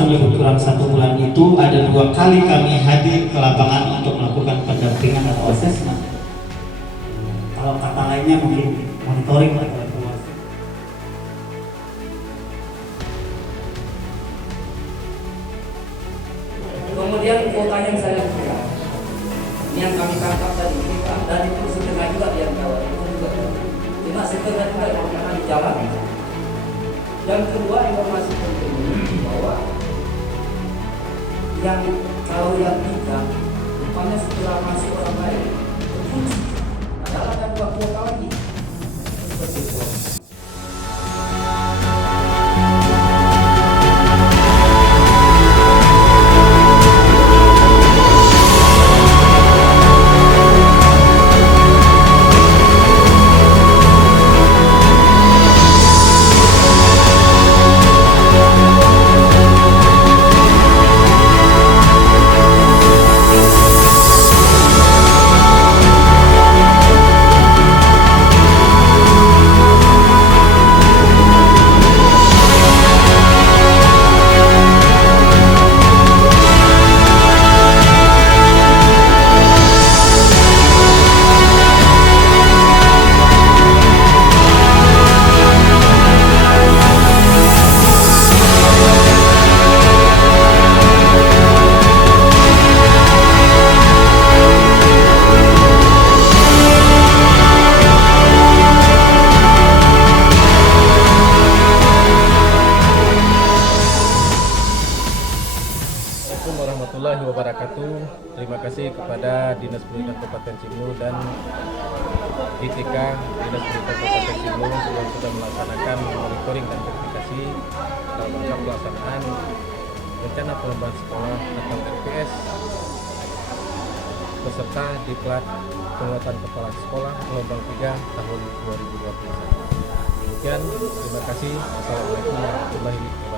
berlangsung lebih kurang 1 bulan itu ada 2 kali kami hadir ke lapangan untuk melakukan pendampingan atau asesmen. Kalau kata lainnya mungkin monitoring atau evaluasi. Kemudian kuota yang saya berikan, ini yang kami tangkap dari kita, dan itu setengah juga yang Jawa, itu juga cuma setengah juga yang akan jalan. Yang kedua, informasi penting bahwa yang kalau yang tiga, rupanya setelah masuk orang lain, terkunci. Adalah ada 2 kuota lagi. Seperti itu. Assalamualaikum warahmatullahi wabarakatuh. Terima kasih kepada Dinas Pendidikan Kabupaten Simalungun dan ITK Dinas Pendidikan Kabupaten Simalungun yang sudah melaksanakan monitoring dan verifikasi dalam rangka pelaksanaan rencana pengembangan sekolah atau RPS beserta diklat penguatan kepala sekolah gelombang 3 tahun 2021. Demikian, terima kasih. Assalamualaikum warahmatullahi wabarakatuh.